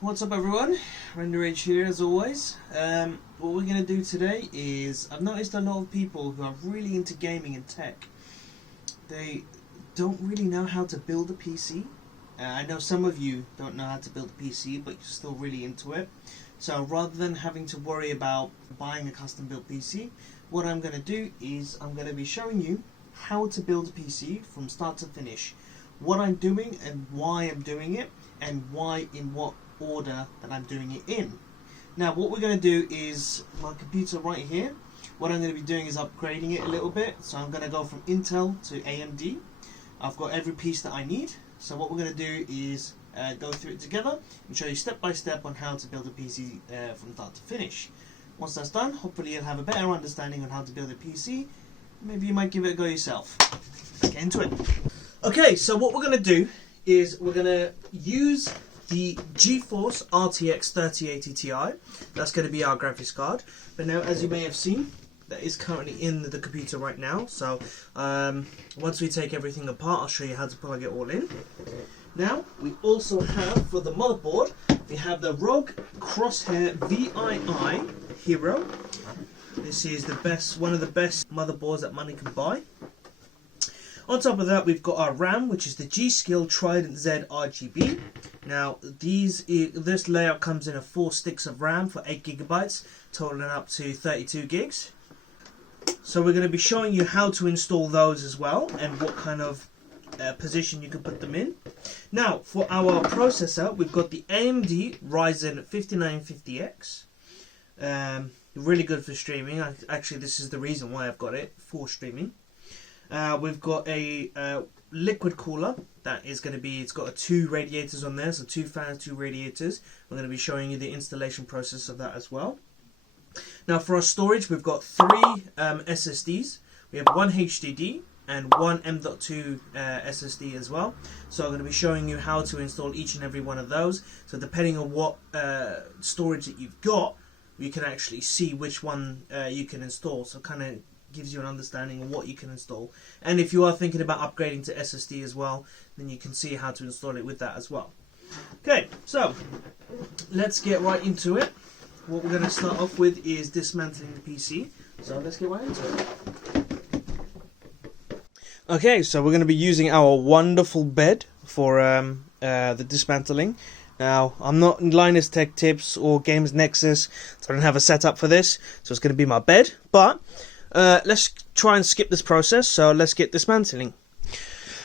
What's up everyone, RenderH here as always. What we're going to do today is, I've noticed a lot of people who are really into gaming and tech, they don't really know how to build a PC. I know some of you don't know how to build a PC, but you're still really into it. So rather than having to worry about buying a custom built PC, what I'm going to do is I'm going to be showing you how to build a PC from start to finish. What I'm doing and why I'm doing it, and why in what order that I'm doing it in. Now what we're going to do is, my computer right here, what I'm going to be doing is upgrading it a little bit. So I'm going to go from Intel to AMD. I've got every piece that I need. So what we're going to do is go through it together and show you step by step on how to build a PC from start to finish. Once that's done, hopefully you'll have a better understanding on how to build a PC. Maybe you might give it a go yourself. Let's get into it. Okay, so what we're going to do is we're going to use the GeForce RTX 3080 Ti. That's going to be our graphics card. But now, as you may have seen, that is currently in the computer right now. So once we take everything apart, I'll show you how to plug it all in. Now we also have, for the motherboard, we have the ROG Crosshair VII Hero. This is the best, one of the best motherboards that money can buy. On top of that, we've got our RAM, which is the G.Skill Trident Z RGB. Now, this layout comes in 4 sticks of RAM for 8 GB, totaling up to 32 gigs. So we're going to be showing you how to install those as well, and what kind of position you can put them in. Now, for our processor, we've got the AMD Ryzen 5950X. Really good for streaming. Actually, this is the reason why I've got it, for streaming. We've got a liquid cooler that is going to be, it's got 2 radiators on there, so 2 fans, 2 radiators. We're going to be showing you the installation process of that as well. Now for our storage, we've got 3 SSDs. We have 1 HDD and 1 M.2 SSD as well. So I'm going to be showing you how to install each and every one of those. So depending on what storage that you've got, you can actually see which one you can install. So kind of gives you an understanding of what you can install. And if you are thinking about upgrading to SSD as well, then you can see how to install it with that as well. Okay, so let's get right into it. What we're going to start off with is dismantling the PC. So let's get right into it. Okay, so we're going to be using our wonderful bed for the dismantling. Now, I'm not in Linus Tech Tips or Games Nexus, so I don't have a setup for this. So it's going to be my bed, but let's try and skip this process, so let's get dismantling.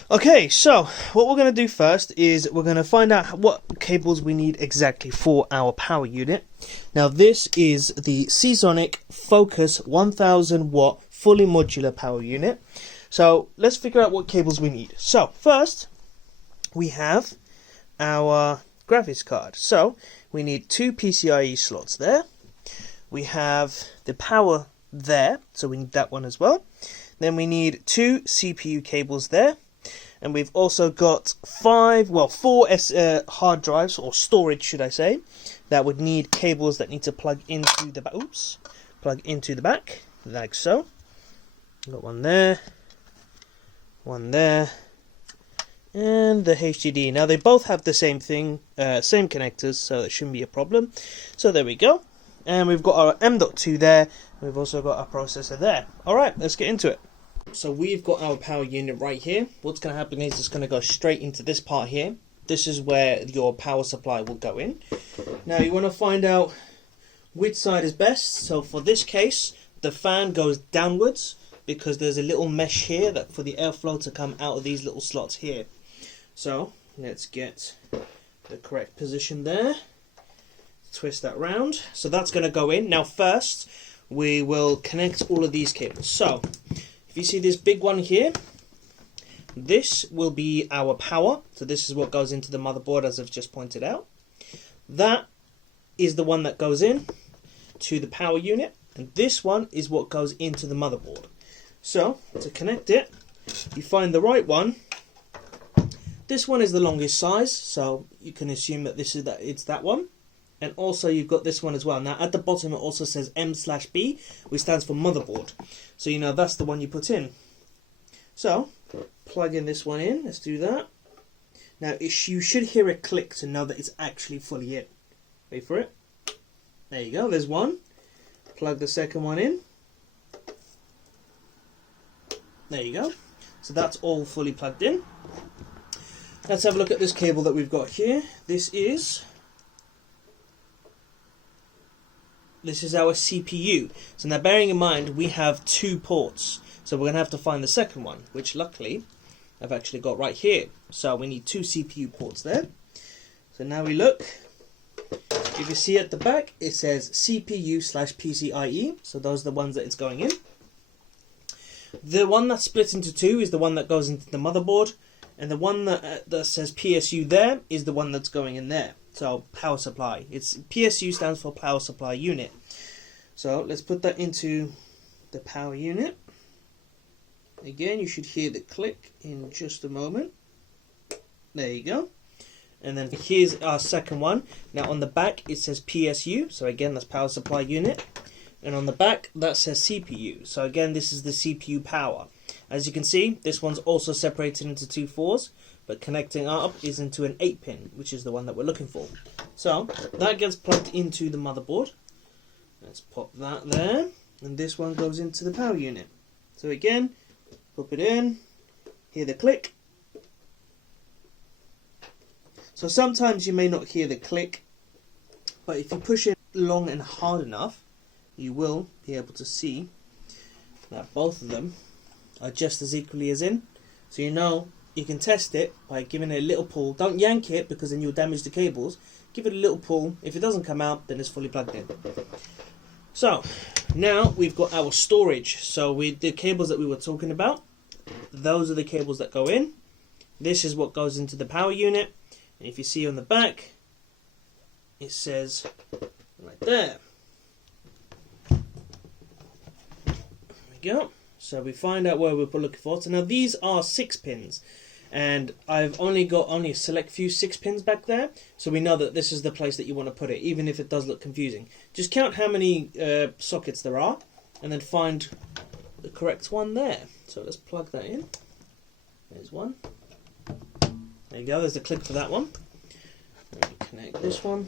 Okay, so what we're going to do first is we're going to find out what cables we need exactly for our power unit. Now this is the Seasonic Focus 1000 watt fully modular power unit. So let's figure out what cables we need. So first we have our graphics card. So we need 2 PCIe slots there. We have the power there, so we need that one as well. Then we need 2 CPU cables there, and we've also got 4 hard drives, or storage should I say, that would need cables that need to plug into the back. Plug into the back, like so. Got one there, and the HDD. Now they both have the same thing, same connectors, so it shouldn't be a problem. So there we go. And we've got our M.2 there. We've also got our processor there. Alright, let's get into it. So we've got our power unit right here. What's going to happen is it's going to go straight into this part here. This is where your power supply will go in. Now you want to find out which side is best. So for this case, the fan goes downwards because there's a little mesh here that for the airflow to come out of these little slots here. So let's get the correct position there. Twist that round. So that's going to go in. Now first we will connect all of these cables. So if you see this big one here, this will be our power. So this is what goes into the motherboard, as I've just pointed out. That is the one that goes in to the power unit, and this one is what goes into the motherboard. So to connect it, you find the right one. This one is the longest size, so you can assume that it's that one. And also you've got this one as well. Now at the bottom it also says M/B, which stands for motherboard. So you know that's the one you put in. So plug in this one in. Let's do that. Now you should hear a click to know that it's actually fully in. Wait for it. There you go, there's one. Plug the second one in. There you go. So that's all fully plugged in. Let's have a look at this cable that we've got here. This is our CPU. So now bearing in mind we have 2 ports. So we're going to have to find the second one, which luckily I've actually got right here. So we need 2 CPU ports there. So now we look. If you see at the back, it says CPU/PCIe. So those are the ones that it's going in. The one that's split into 2 is the one that goes into the motherboard. And the one that says PSU there is the one that's going in there. So power supply. It's PSU stands for power supply unit. So let's put that into the power unit. Again, you should hear the click in just a moment. There you go. And then here's our second one. Now on the back it says PSU. So again, that's power supply unit. And on the back that says CPU. So again, this is the CPU power. As you can see, this one's also separated into 2 4s. But connecting up is into an 8-pin, which is the one that we're looking for. So that gets plugged into the motherboard. Let's pop that there. And this one goes into the power unit. So again, pop it in, hear the click. So sometimes you may not hear the click, but if you push it long and hard enough, you will be able to see that both of them are just as equally as in. So you know you can test it by giving it a little pull. Don't yank it because then you'll damage the cables. Give it a little pull. If it doesn't come out, then it's fully plugged in. So now we've got our storage. So the cables that we were talking about, those are the cables that go in. This is what goes into the power unit. And if you see on the back, it says right there. There we go. So we find out where we're looking for. So now these are 6 pins. And I've only got a select few 6 pins back there. So we know that this is the place that you want to put it, even if it does look confusing. Just count how many sockets there are, and then find the correct one there. So let's plug that in. There's one. There you go, there's the click for that one. Connect this one.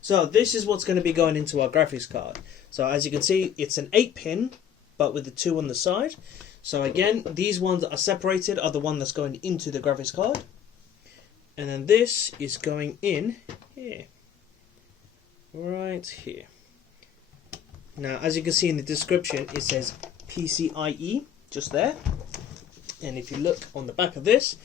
So this is what's going to be going into our graphics card. So as you can see, it's an 8-pin, but with the 2 on the side. So again, these ones that are separated are the one that's going into the graphics card. And then this is going in here. Right here. Now, as you can see in the description, it says PCIe, just there. And if you look on the back of this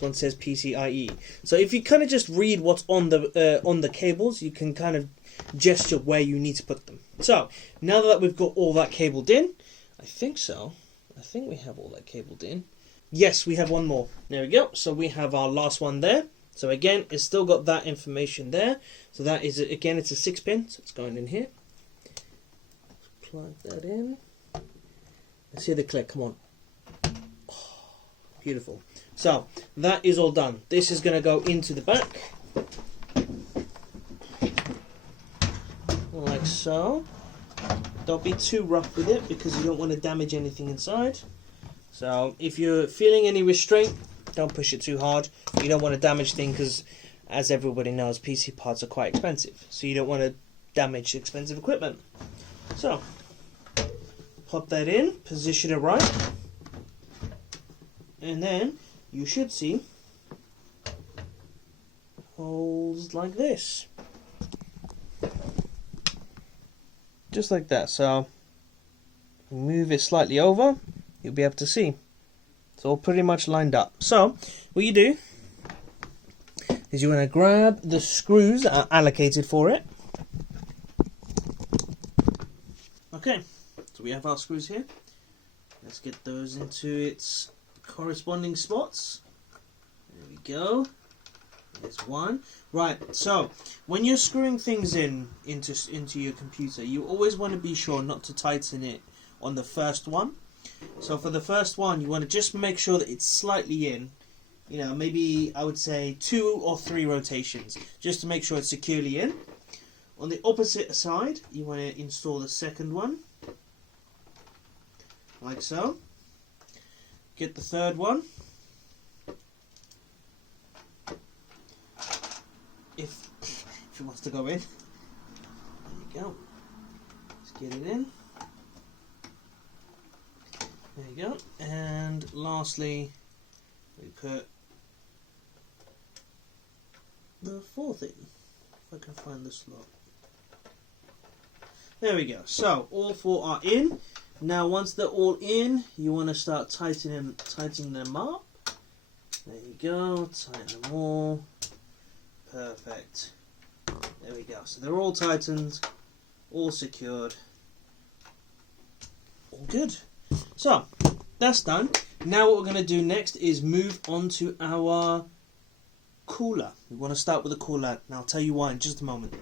one says PCIe. So if you kind of just read what's on the cables, you can kind of gesture where you need to put them. So, now that we've got all that cabled in, I think so. I think we have all that cabled in. Yes, we have one more. There we go. So we have our last one there. So again, it's still got that information there. So that is, again, it's a 6-pin. So it's going in here. Plug that in. Let's hear the click. Come on. Oh, beautiful. So that is all done. This is going to go into the back. Like so. Don't be too rough with it because you don't want to damage anything inside. So if you're feeling any restraint, don't push it too hard. You don't want to damage things because, as everybody knows, PC parts are quite expensive. So you don't want to damage expensive equipment. So pop that in, position it right, and then you should see holes like this. Just like that. So move it slightly over, you'll be able to see. It's all pretty much lined up. So what you do is you want to grab the screws that are allocated for it. Okay, so we have our screws here. Let's get those into its corresponding spots. There we go. There's one. Right, so when you're screwing things into your computer, you always want to be sure not to tighten it on the first one. So for the first one, you want to just make sure that it's slightly in. You know, maybe I would say 2 or 3 rotations, just to make sure it's securely in. On the opposite side, you want to install the second one, like so. Get the third one. If if it wants to go in. There you go. Let's get it in. There you go. And lastly, we put the fourth in. If I can find the slot. There we go. So all four are in. Now once they're all in, you want to start tightening them up. There you go. Tighten them all. Perfect. There we go. So they're all tightened, all secured, all good. So that's done. Now what we're going to do next is move on to our cooler. We want to start with the cooler. Now I'll tell you why in just a moment.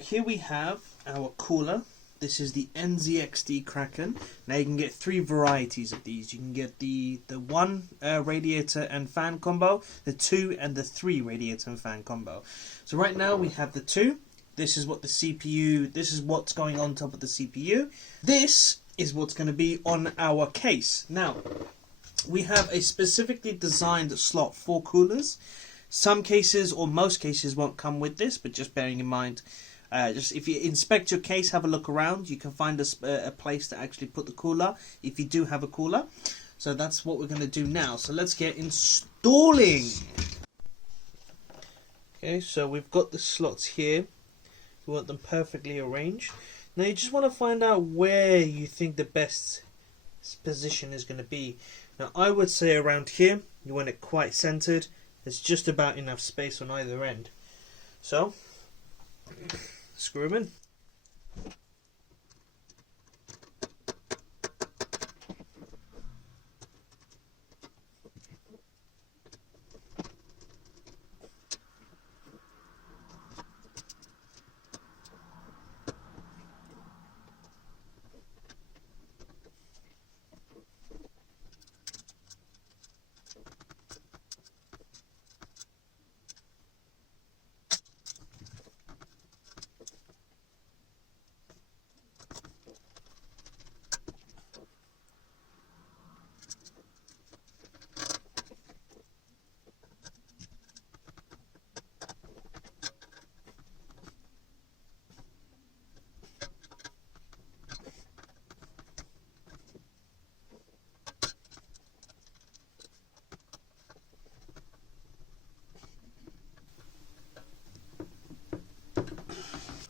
Here we have our cooler. This is the NZXT Kraken. Now you can get three varieties of these. You can get the 1 radiator and fan combo, the 2 and the 3 radiator and fan combo. So right now we have the 2. This is what the CPU, this is what's going on top of the CPU. This is what's going to be on our case. Now we have a specifically designed slot for coolers. Some cases or most cases won't come with this, but just bearing in mind, just if you inspect your case, have a look around, you can find a place to actually put the cooler if you do have a cooler. So that's what we're going to do now. So let's get installing. Okay, so we've got the slots here. We want them perfectly arranged. Now you just want to find out where you think the best position is going to be. Now I would say around here. You want it quite centered. There's just about enough space on either end. So screw them in.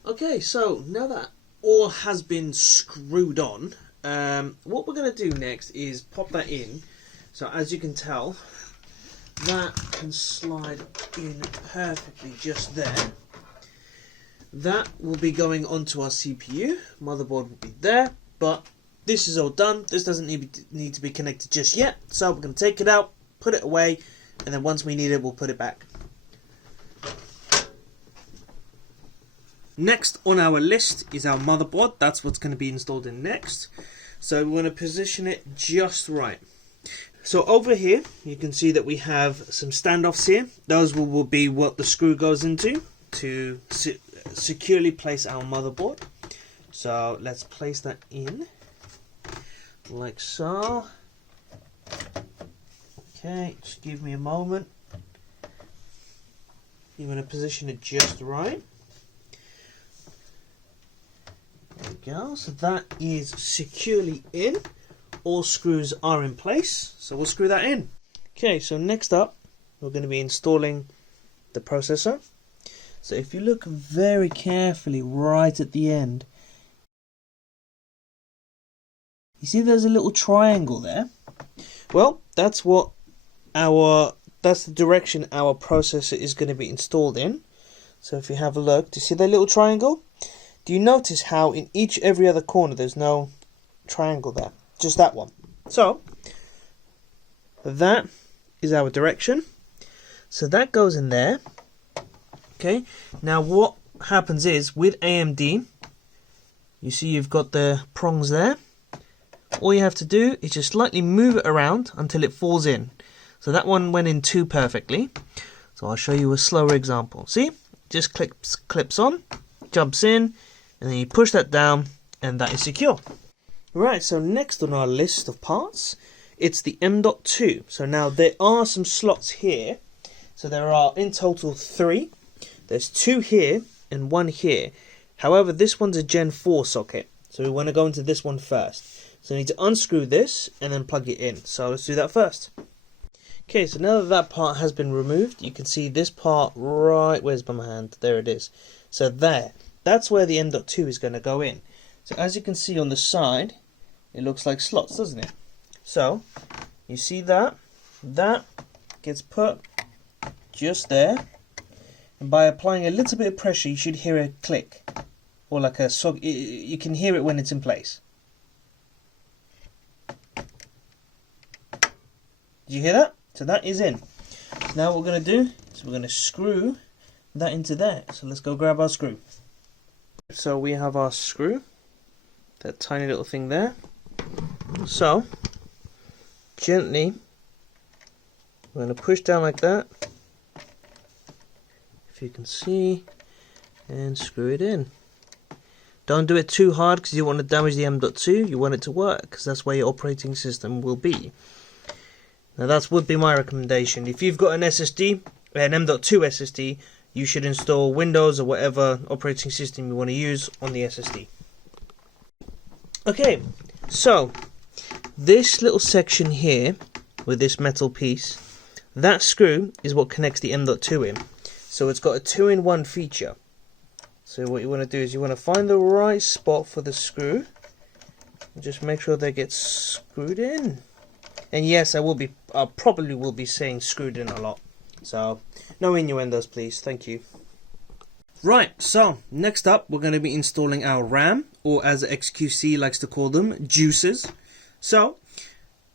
Okay, so now that all has been screwed on, what we're going to do next is pop that in. So as you can tell, that can slide in perfectly just there. That will be going onto our CPU. Motherboard will be there, but this is all done. This doesn't need to be connected just yet. So we're going to take it out, put it away, and then once we need it, we'll put it back. Next on our list is our motherboard. That's what's going to be installed in next. So we're going to position it just right. So over here, you can see that we have some standoffs here. Those will be what the screw goes into to securely place our motherboard. So let's place that in, like so. Okay, just give me a moment. You want to position it just right. There we go, so that is securely in. All screws are in place, so we'll screw that in. Okay, so next up, we're going to be installing the processor. So if you look very carefully right at the end, you see there's a little triangle there? Well, that's the direction our processor is going to be installed in. So if you have a look, do you see that little triangle? Do you notice how in every other corner there's no triangle there? Just that one. So that is our direction. So that goes in there. Okay. Now what happens is with AMD, you see you've got the prongs there. All you have to do is just slightly move it around until it falls in. So that one went in too perfectly. So I'll show you a slower example. See? Just clips on, jumps in, and then you push that down, and that is secure. Right, so next on our list of parts, it's the M.2. So now there are some slots here. So there are in total 3. There's 2 here, and one here. However, this one's a Gen 4 socket, so we want to go into this one first. So we need to unscrew this and then plug it in. So let's do that first. Okay, so now that that part has been removed, you can see this part right, where's my hand? There it is. So there, that's where the M.2 is going to go in. So as you can see on the side, it looks like slots, doesn't it? So, you see that? That gets put just there. And by applying a little bit of pressure, you should hear a click. Or like a sock. You can hear it when it's in place. Did you hear that? So that is in. So now what we're going to do is we're going to screw that into there. So let's go grab our screw. So we have our screw. That tiny little thing there. So, gently, we're going to push down like that. If you can see. And screw it in. Don't do it too hard because you want to damage the M.2. You want it to work because that's where your operating system will be. Now that would be my recommendation. If you've got an SSD, an M.2 SSD, you should install Windows or whatever operating system you want to use on the SSD. Okay, so this little section here with this metal piece, that screw is what connects the M.2 in. So it's got a 2-in-1 feature. So what you want to do is you want to find the right spot for the screw and just make sure they get screwed in. And yes, I probably will be saying screwed in a lot. So no innuendos, please. Thank you. Right, so next up we're going to be installing our RAM, or as XQC likes to call them, juices. So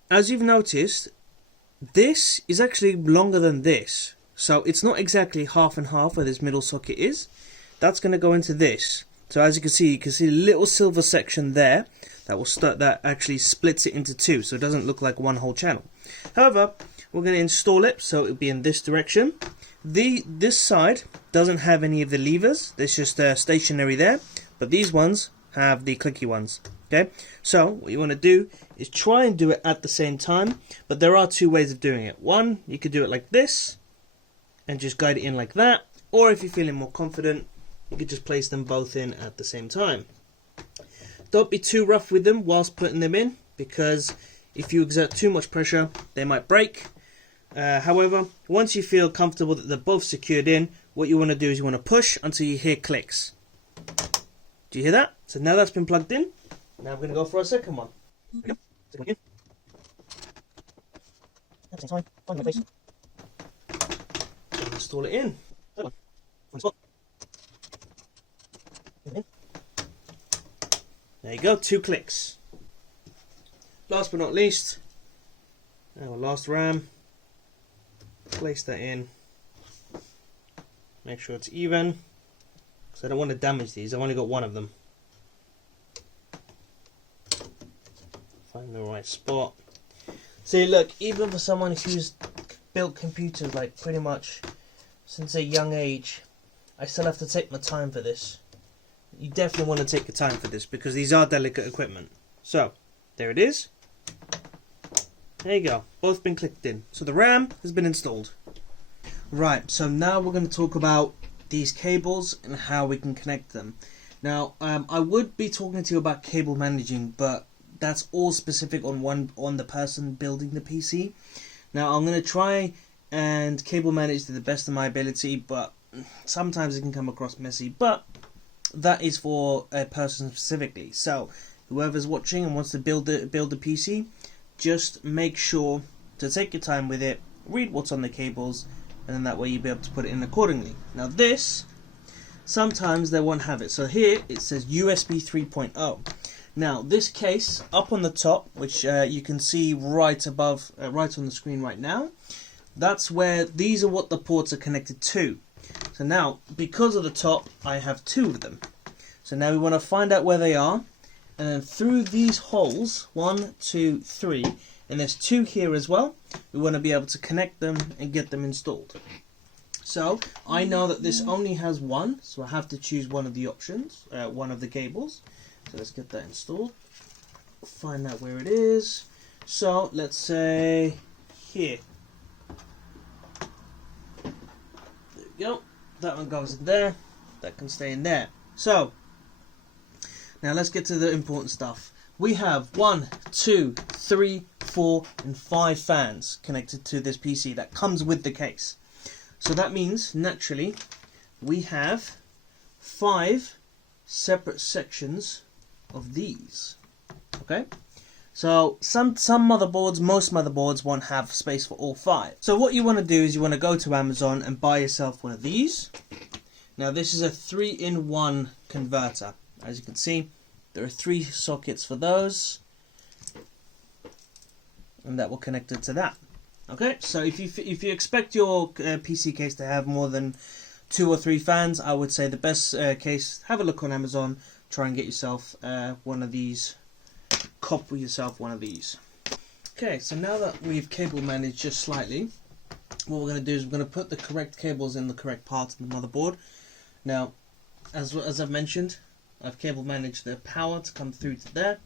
as you've noticed, this is actually longer than this. So it's not exactly half and half where this middle socket is. That's going to go into this. So as you can see a little silver section there that actually splits it into two, so it doesn't look like one whole channel. However, we're going to install it so it'll be in this direction. This side doesn't have any of the levers. It's just stationary there, but these ones have the clicky ones. Okay, so what you want to do is try and do it at the same time, but there are two ways of doing it. One, you could do it like this and just guide it in like that, or if you're feeling more confident, you could just place them both in at the same time. Don't be too rough with them whilst putting them in, because if you exert too much pressure, they might break. However, once you feel comfortable that they're both secured in, what you want to do is you want to push until you hear clicks. Do you hear that? So now that's been plugged in. Now we're going to go for our second one. There we go. Second one in. At the same time, find my place. Install it in. Third one. One spot. There you go, 2 clicks. Last but not least, our last RAM. Place that in. Make sure it's even, because I don't want to damage these. I've only got one of them. Find the right spot. See, look, even for someone who's built computers like pretty much since a young age, I still have to take my time for this. You definitely want to take your time for this because these are delicate equipment. So, there it is. There you go. Both been clicked in. So the RAM has been installed. Right, so now we're going to talk about these cables and how we can connect them. Now, I would be talking to you about cable managing, but that's all specific on the person building the PC. Now, I'm going to try and cable manage to the best of my ability, but sometimes it can come across messy. But that is for a person specifically. So whoever's watching and wants to build a PC, just make sure to take your time with it, read what's on the cables, and then that way you'll be able to put it in accordingly. Now this, sometimes they won't have it. So here it says USB 3.0. Now this case up on the top, which you can see right above, right on the screen right now, that's where these are what the ports are connected to. So now, because of the top, I have 2 of them. So now we want to find out where they are, and then through these holes, 1, 2, 3, and there's 2 here as well, we want to be able to connect them and get them installed. So I know that this only has 1, so I have to choose one of the options, one of the cables. So let's get that installed. Find out where it is. So let's say here. There we go. That one goes in there. that can stay in there. So now let's get to the important stuff. We have 1, 2, 3, 4 and 5 fans connected to this PC that comes with the case. So that means naturally we have 5 separate sections of these. Okay, so some motherboards, most motherboards won't have space for all 5. So what you want to do is you want to go to Amazon and buy yourself one of these. Now this is a 3-in-1 converter. As you can see, there are 3 sockets for those, and that will connect it to that. Okay, so if you expect your PC case to have more than 2 or 3 fans, I would say the best case, have a look on Amazon, try and get yourself one of these, copy yourself one of these. Okay, so now that we've cable managed just slightly, what we're going to do is we're going to put the correct cables in the correct part of the motherboard. Now, as I've mentioned, I've cable managed the power to come through to there.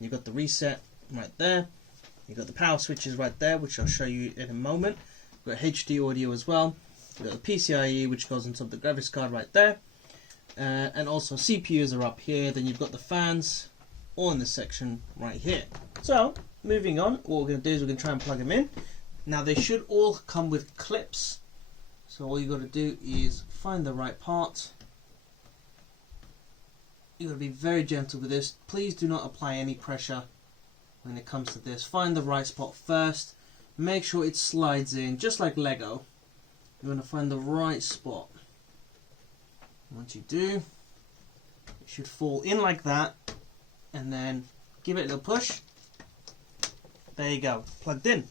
You've got the reset right there. You've got the power switches right there, which I'll show you in a moment. We've got HD audio as well. We've got the PCIe, which goes on top of the graphics card right there. And also CPUs are up here. Then you've got the fans all in this section right here. So, moving on, what we're going to do is we're going to try and plug them in. Now, they should all come with clips. So all you've got to do is find the right part. You've got to be very gentle with this. Please do not apply any pressure when it comes to this. Find the right spot first. Make sure it slides in, just like Lego. You want to find the right spot. Once you do, it should fall in like that, and then give it a little push. There you go, plugged in.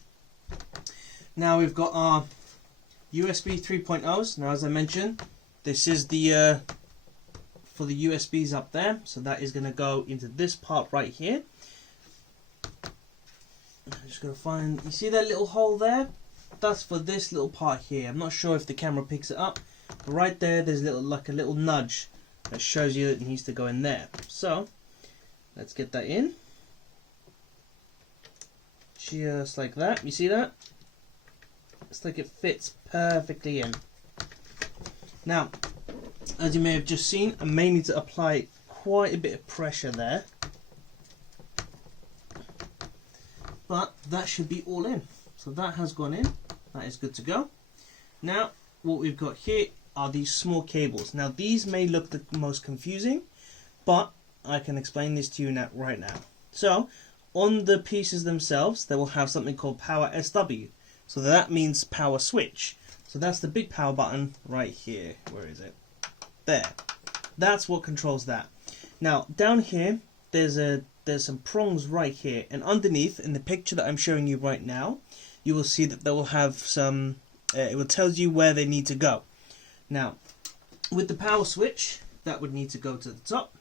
Now we've got our USB 3.0s. Now, as I mentioned, this is the for the USBs up there, so that is going to go into this part right here. I'm just going to find, you see that little hole there? That's for this little part here. I'm not sure if the camera picks it up, but right there, there's like a little nudge that shows you that it needs to go in there. So let's get that in, just like that. You see that? It's like it fits perfectly in. Now, as you may have just seen, I may need to apply quite a bit of pressure there, but that should be all in. So that has gone in. That is good to go. Now, what we've got here are these small cables. Now, these may look the most confusing, but I can explain this to you right now. So, on the pieces themselves, they will have something called power SW. So that means power switch. So that's the big power button right here. Where is it? There. That's what controls that. Now, down here, there's some prongs right here, and underneath, in the picture that I'm showing you right now, you will see that they will have some, it will tell you where they need to go. Now, with the power switch, that would need to go to the top.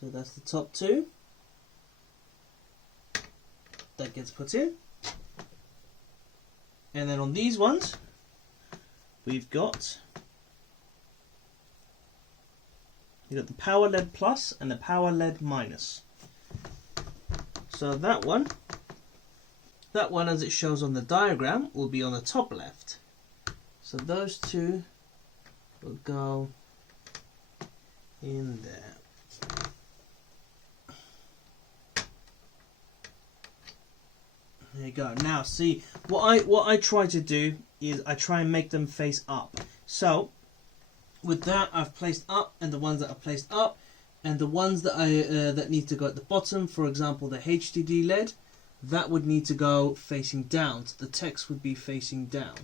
So that's the top 2. That gets put in. And then on these ones, we've got the power LED plus and the power LED minus. So that one as it shows on the diagram will be on the top left. So those 2 will go in there. There you go. Now see, what I try to do is I try and make them face up. So with that, I've placed up, and the ones that are placed up, and the ones that that need to go at the bottom, for example the HDD LED, that would need to go facing down. So the text would be facing down.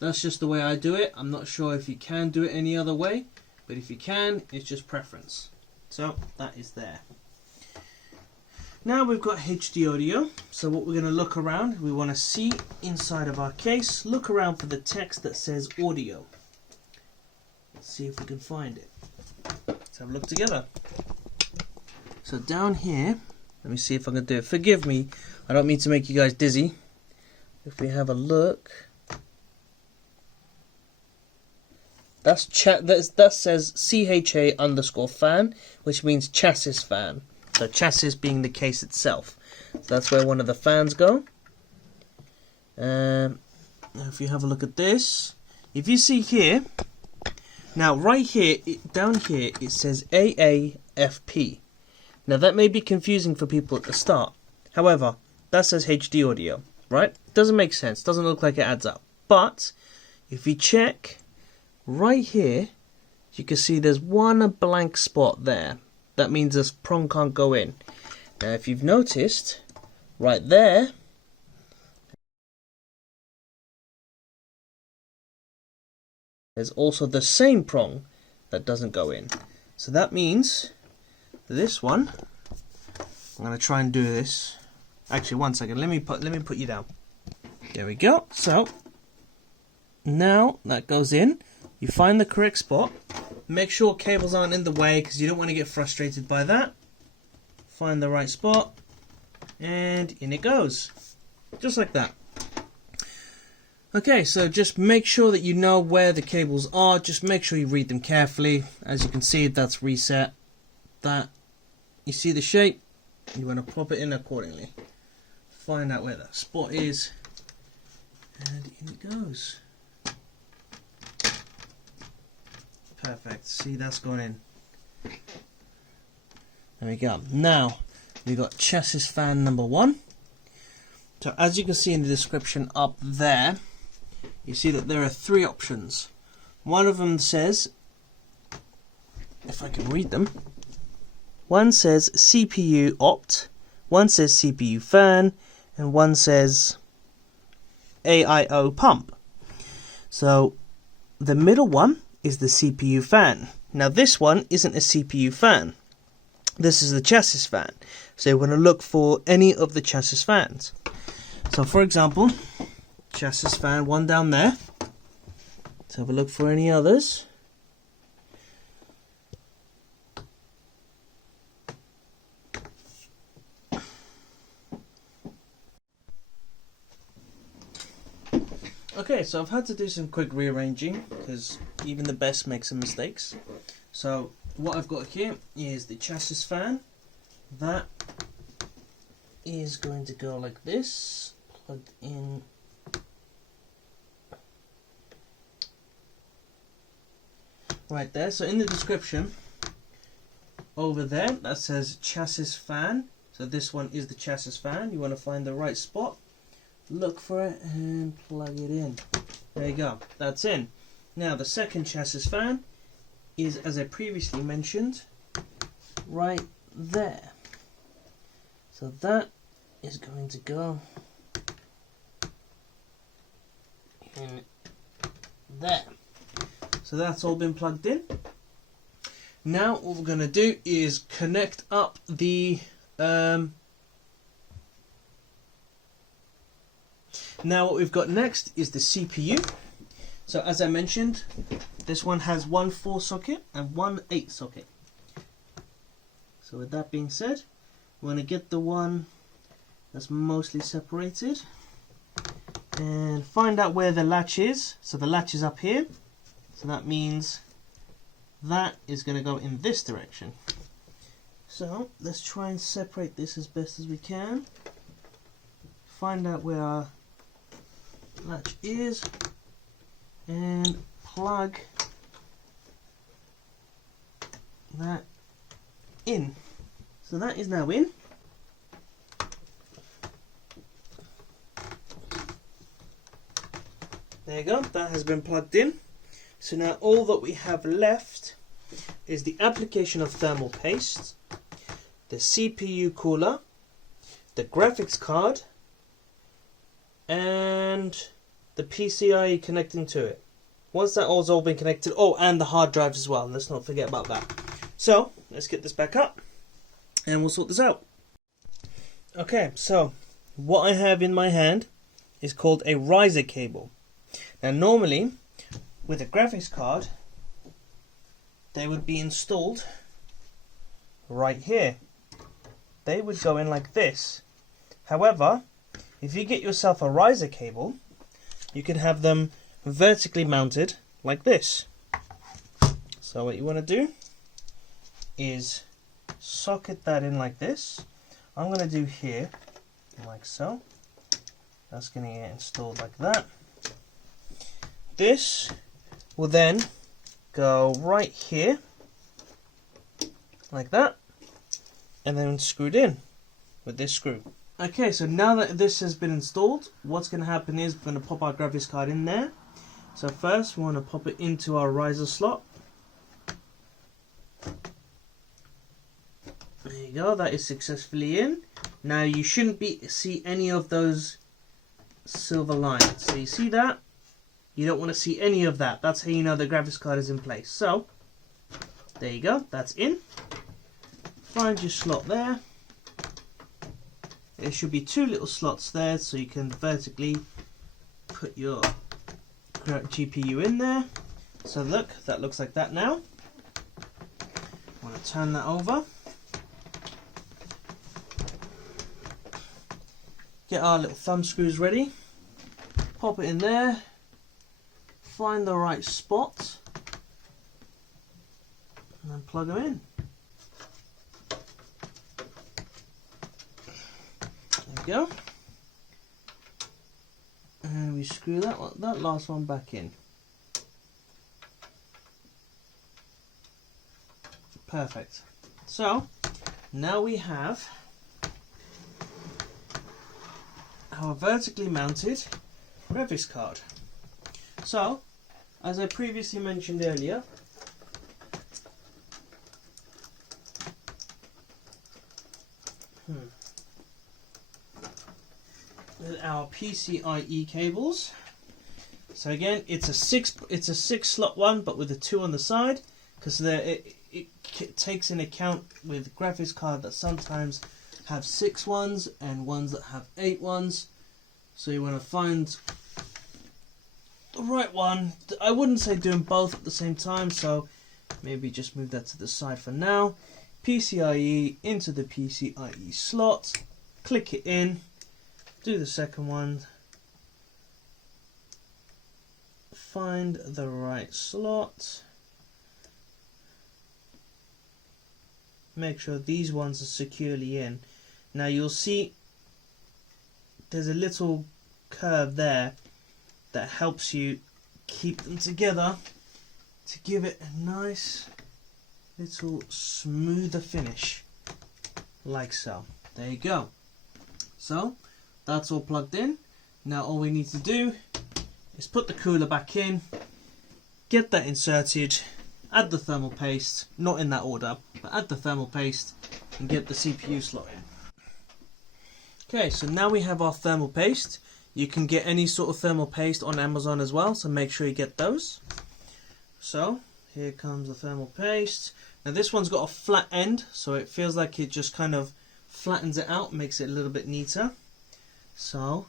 That's just the way I do it. I'm not sure if you can do it any other way, but if you can, it's just preference. So that is there. Now we've got HD audio, so what we're going to look around, we want to see inside of our case, look around for the text that says audio. Let's see if we can find it. Let's have a look together. So down here, let me see if I can do it. Forgive me, I don't mean to make you guys dizzy. If we have a look, that says CHA_fan, which means chassis fan. So chassis being the case itself. So that's where one of the fans go. If you have a look at this, if you see here, Now right here, down here, it says AAFP. Now that may be confusing for people at the start. However, that says HD audio, right? Doesn't make sense, doesn't look like it adds up. But if you check right here, you can see there's one blank spot there. That means this prong can't go in. Now if you've noticed, right there, there's also the same prong that doesn't go in. So that means this one, I'm going to try and do this. Actually, one second, let me put you down. There we go. So now that goes in. You find the correct spot. Make sure cables aren't in the way because you don't want to get frustrated by that. Find the right spot and in it goes. Just like that. Okay, so just make sure that you know where the cables are. Just make sure you read them carefully. As you can see, that's reset. That, you see the shape, you want to pop it in accordingly. Find out where that spot is and in it goes. Perfect. See, that's gone in. There we go. Now we've got chassis fan number 1. So as you can see in the description up there, you see that there are 3 options. One of them says, if I can read them, one says CPU opt, one says CPU fan, and one says AIO pump. So the middle one is the CPU fan. Now this one isn't a CPU fan. This is the chassis fan. So you want to look for any of the chassis fans. So for example, chassis fan 1 down there. Let's have a look for any others. Okay, so I've had to do some quick rearranging because even the best make some mistakes. So what I've got here is the chassis fan. That is going to go like this, plugged in right there. So in the description over there, that says chassis fan. So this one is the chassis fan. You want to find the right spot, look for it and plug it in. There you go, that's in. Now the second chassis fan is, as I previously mentioned, right there. So that is going to go in there. So that's all been plugged in. Now what we're going to do is connect up the now what we've got next is the CPU. So as I mentioned, this one has one 4 socket and one 8 socket. So with that being said, we're going to get the one that's mostly separated and find out where the latch is. So the latch is up here. So that means that is going to go in this direction. So let's try and separate this as best as we can. Find out where our latch is and plug that in. So that is now in. There you go, that has been plugged in. So now all that we have left is the application of thermal paste, the CPU cooler, the graphics card, and the PCIe connecting to it. Once that all's all been connected, oh, and the hard drives as well, let's not forget about that. So let's get this back up and we'll sort this out. Okay, so what I have in my hand is called a riser cable. Now normally with a graphics card they would be installed right here. They would go in like this. However, if you get yourself a riser cable, you can have them vertically mounted like this. So what you want to do is socket that in like this. I'm going to do here like so. That's going to get installed like that. This will then go right here, like that, and then screwed in with this screw. Okay, so now that this has been installed, what's going to happen is we're going to pop our graphics card in there. So first we want to pop it into our riser slot. There you go, that is successfully in. Now you shouldn't see any of those silver lines. So you see that? You don't want to see any of that. That's how you know the graphics card is in place. So, there you go, that's in. Find your slot there. There should be two little slots there so you can vertically put your GPU in there. So look, that looks like that now. I want to turn that over. Get our little thumb screws ready. Pop it in there. Find the right spot. And then plug them in. There we go. And we screw that last one back in. Perfect. So now we have our vertically mounted graphics card. So, as I previously mentioned earlier, with our PCIe cables. So again, it's a six slot one, but with a 2 on the side, because it takes in account with graphics card that sometimes have 6 ones and ones that have 8 ones. So you want to find the right one. I wouldn't say doing both at the same time, so maybe just move that to the side for now. PCIe into the PCIe slot, click it in, do the second one, find the right slot, make sure these ones are securely in. Now you'll see there's a little curve there that helps you keep them together to give it a nice little smoother finish, like so. There you go. So that's all plugged in. Now all we need to do is put the cooler back in, get that inserted, add the thermal paste, not in that order, but add the thermal paste and get the CPU slot in. Okay, so now we have our thermal paste. You can get any sort of thermal paste on Amazon as well, so make sure you get those. So here comes the thermal paste. Now this one's got a flat end, so it feels like it just kind of flattens it out, makes it a little bit neater. So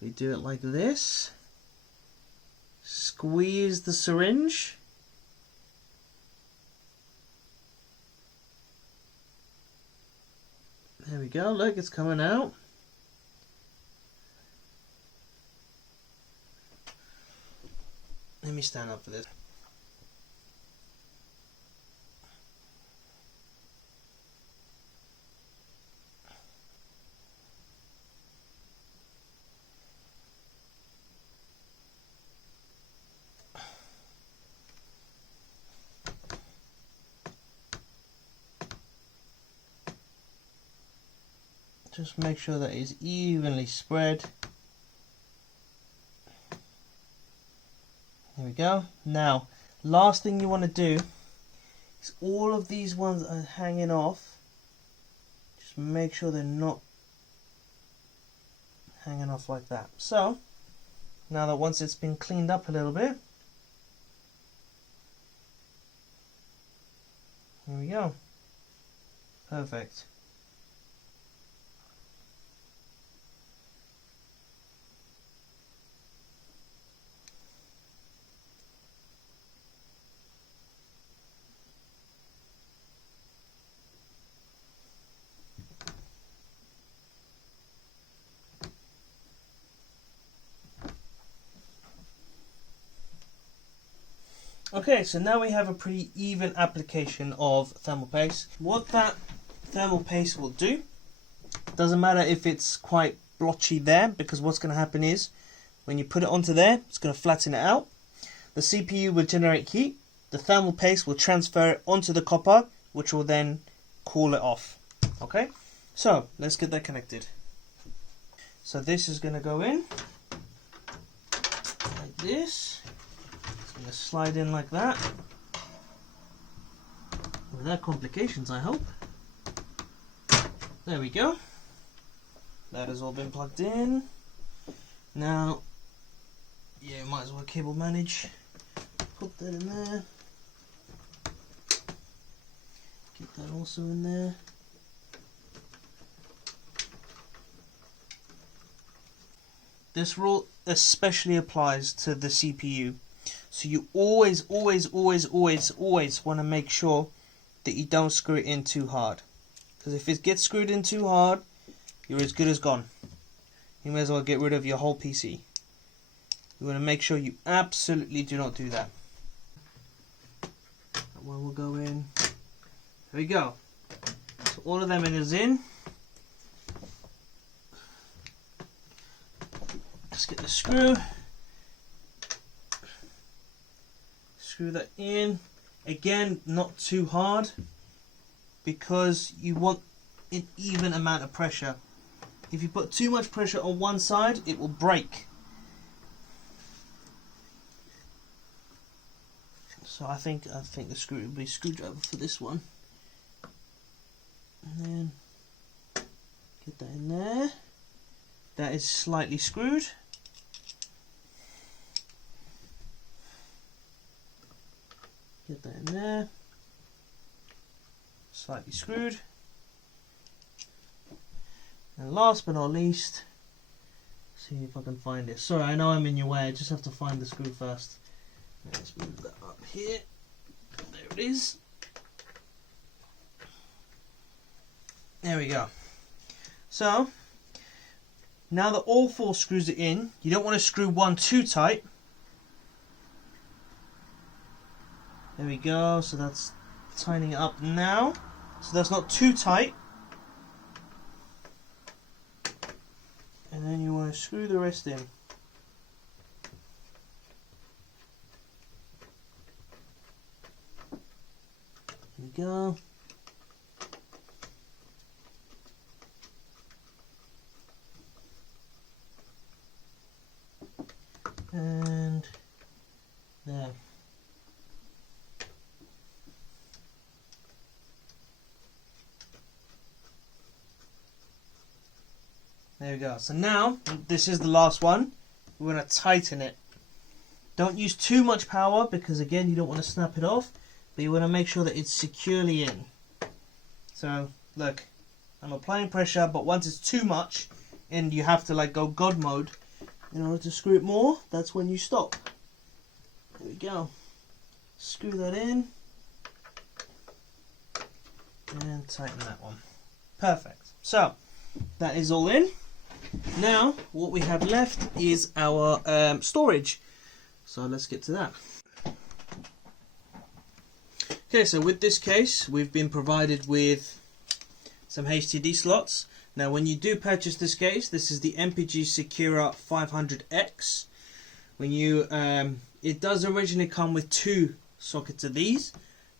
we do it like this. Squeeze the syringe. There we go, look, it's coming out. Let me stand up for this. Just make sure that it's evenly spread. There we go. Now, last thing you want to do is all of these ones are hanging off. Just make sure they're not hanging off like that. So, now that once it's been cleaned up a little bit, here we go. Perfect. Okay, so now we have a pretty even application of thermal paste. What that thermal paste will do, doesn't matter if it's quite blotchy there, because what's going to happen is when you put it onto there, it's going to flatten it out. The CPU will generate heat, the thermal paste will transfer it onto the copper, which will then cool it off. Okay, so let's get that connected. So this is going to go in like this. It's going to slide in like that, without complications, I hope. There we go. That has all been plugged in. Now, yeah, might as well cable manage. Put that in there. Get that also in there. This rule especially applies to the CPU. So you always want to make sure that you don't screw it in too hard. Because if it gets screwed in too hard, you're as good as gone. You may as well get rid of your whole PC. You want to make sure you absolutely do not do that. That one will go in. There we go. So all of them is in. Let's get the screw. Screw that in. Again, not too hard, because you want an even amount of pressure. If you put too much pressure on one side, it will break. So I think the screw will be screwdriver for this one. And then get that in there. That is slightly screwed. Get that in there. Slightly screwed. And last but not least, see if I can find it. Sorry, I know I'm in your way. I just have to find the screw first. Let's move that up here. There it is. There we go. So, now that all four screws are in, you don't want to screw one too tight. There we go. So that's tightening it up now. So that's not too tight. And then you want to screw the rest in. There we go. And there. There we go. So now, this is the last one. We're going to tighten it. Don't use too much power, because again, you don't want to snap it off. But you want to make sure that it's securely in. So, look. I'm applying pressure, but once it's too much, and you have to like go God mode in order to screw it more, that's when you stop. There we go. Screw that in. And tighten that one. Perfect. So, that is all in. Now, what we have left is our storage. So let's get to that. Okay, so with this case, we've been provided with some HDD slots. Now, when you do purchase this case, this is the MPG Secura 500X. When you, it does originally come with 2 sockets of these,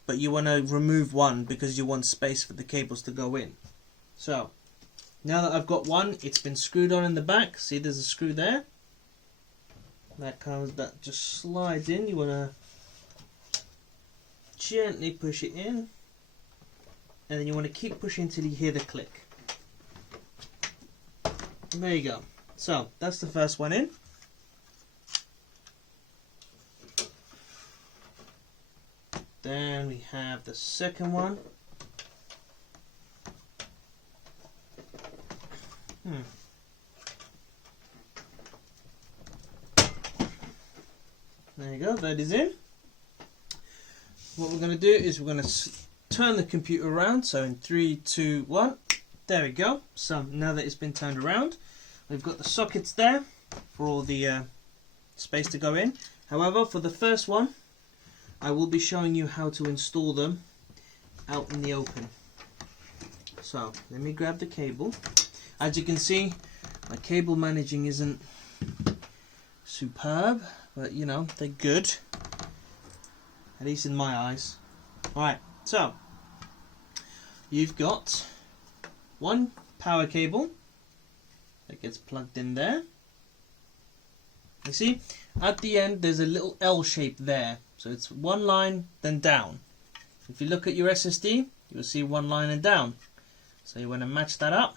but you want to remove one because you want space for the cables to go in. So, now that I've got one, it's been screwed on in the back. See, there's a screw there. That just slides in. You want to gently push it in, and then you want to keep pushing until you hear the click. And there you go. So that's the first one in. Then we have the second one. There you go, that is in. What we're going to do is we're going to turn the computer around. So in 3, 2, 1. There we go. So now that it's been turned around, we've got the sockets there for all the space to go in. However, for the first one, I will be showing you how to install them out in the open. So let me grab the cable. As you can see, my cable managing isn't superb, but you know, they're good. at least in my eyes. Alright, so you've got one power cable that gets plugged in there. You see, at the end there's a little L shape there, so it's one line then down. If you look at your SSD, you'll see one line and down. So you want to match that up.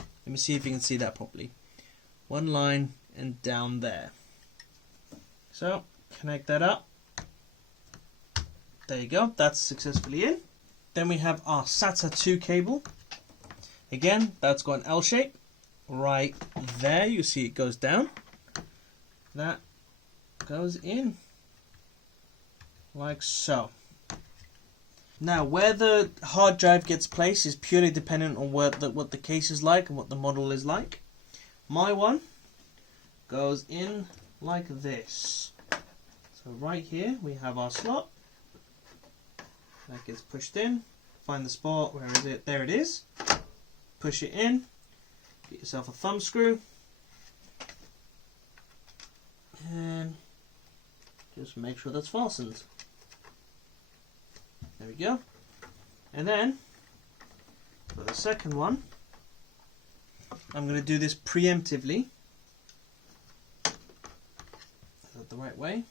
Let me see if you can see that properly. One line and down there. So connect that up. There you go, that's successfully in. Then we have our SATA 2 cable. Again, that's got an L shape. Right there, you see it goes down. That goes in like so. Now, where the hard drive gets placed is purely dependent on what the case is like and what the model is like. My one goes in like this. So right here we have our slot. That gets pushed in. Find the spot. Where is it? There it is. Push it in. Get yourself a thumb screw. And just make sure that's fastened. There we go. And then for the second one, I'm going to do this preemptively. Is that the right way?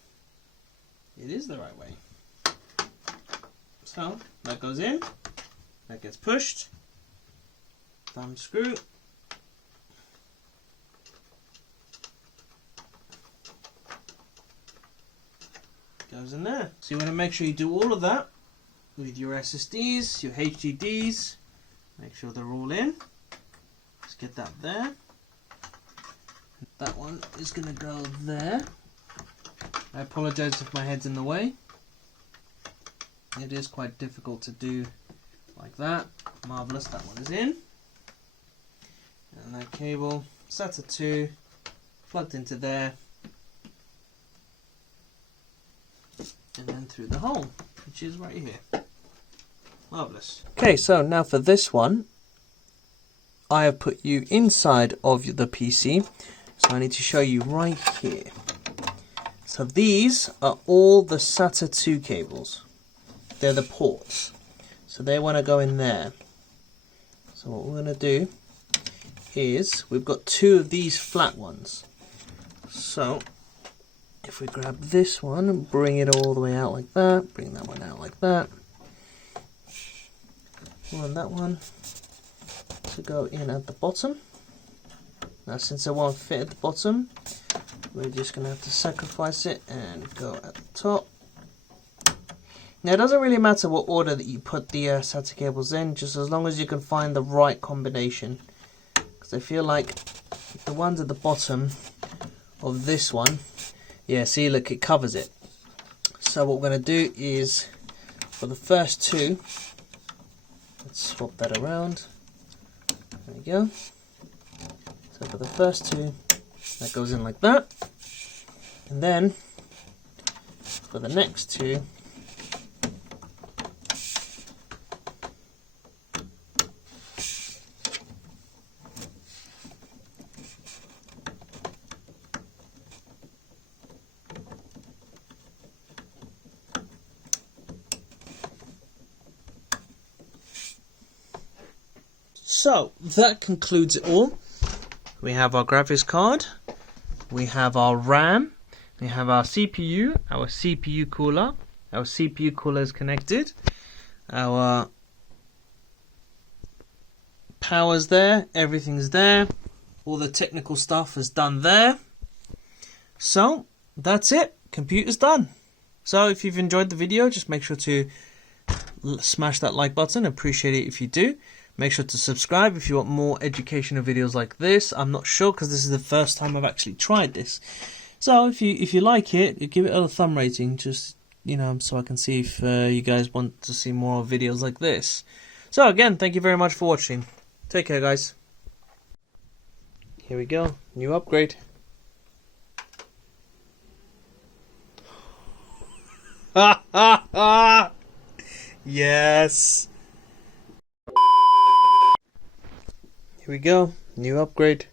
It is the right way. So that goes in, that gets pushed, thumb screw, goes in there. So you want to make sure you do all of that with your SSDs, your HDDs, make sure they're all in. Let's get that there. That one is going to go there. I apologize if my head's in the way. It is quite difficult to do like that. Marvelous, that one is in. And that cable, SATA 2, plugged into there. And then through the hole, which is right here. Marvelous. Okay, so now for this one, I have put you inside of the PC. So I need to show you right here. So these are all the SATA 2 cables. They're the ports, so they want to go in there. So what we're going to do is, we've got two of these flat ones. So if we grab this one and bring it all the way out like that, bring that one out like that, we want that one to go in at the bottom. Now since it won't fit at the bottom, we're just going to have to sacrifice it and go at the top. Now it doesn't really matter what order that you put the SATA cables in, just as long as you can find the right combination. Because I feel like the ones at the bottom of this one, yeah, see, look, it covers it. So what we're going to do is, for the first two, let's swap that around. There we go. So for the first two, that goes in like that. And then for the next two, so that concludes it all. We have our graphics card, we have our RAM, we have our CPU cooler. Our CPU cooler is connected. Our power's there, everything's there. All the technical stuff is done there. So that's it, computer's done. So if you've enjoyed the video, just make sure to smash that like button, appreciate it if you do. Make sure to subscribe if you want more educational videos like this. I'm not sure because this is the first time I've actually tried this. So if you like it, you give it a thumb rating, just, you know, so I can see if you guys want to see more videos like this. So again, thank you very much for watching. Take care, guys. Here we go, new upgrade. Ha ha ha! Yes. Here we go, new upgrade.